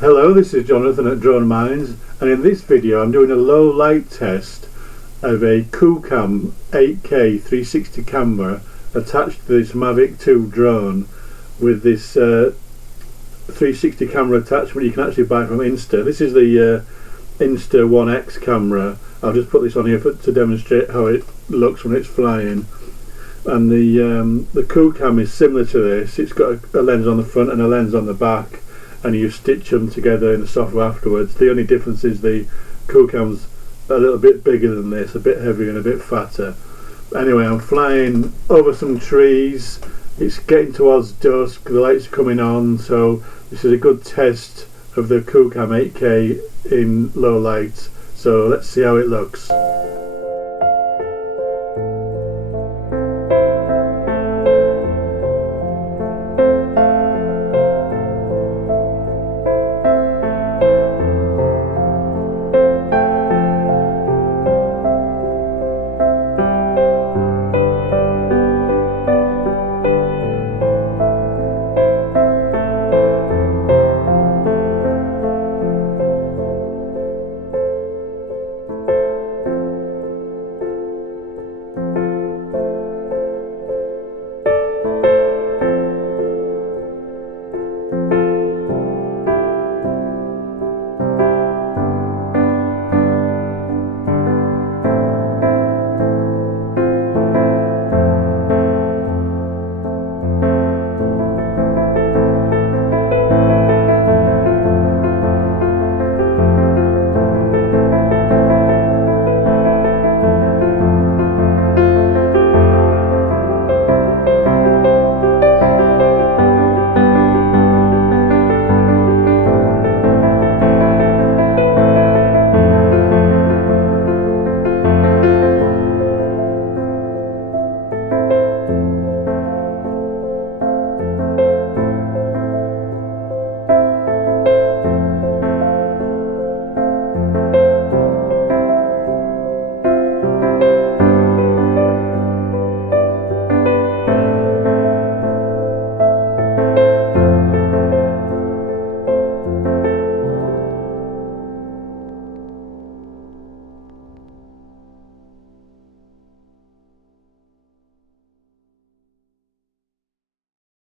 Hello, this is Jonathan at Drone Minds, and in this video I'm doing a low light test of a Qoocam 8K 360 camera attached to this Mavic 2 drone with this 360 camera attachment you can actually buy from Insta. This is the Insta One X camera. I'll just put this on here to demonstrate how it looks when it's flying. And the Qoocam is similar to this. It's got a lens on the front and a lens on the back, and you stitch them together in the software afterwards. The only difference is the Qoocam's a little bit bigger than this, a bit heavier and a bit fatter. Anyway, I'm flying over some trees. It's getting towards dusk, the lights are coming on, so this is a good test of the Qoocam 8K in low light. So let's see how it looks.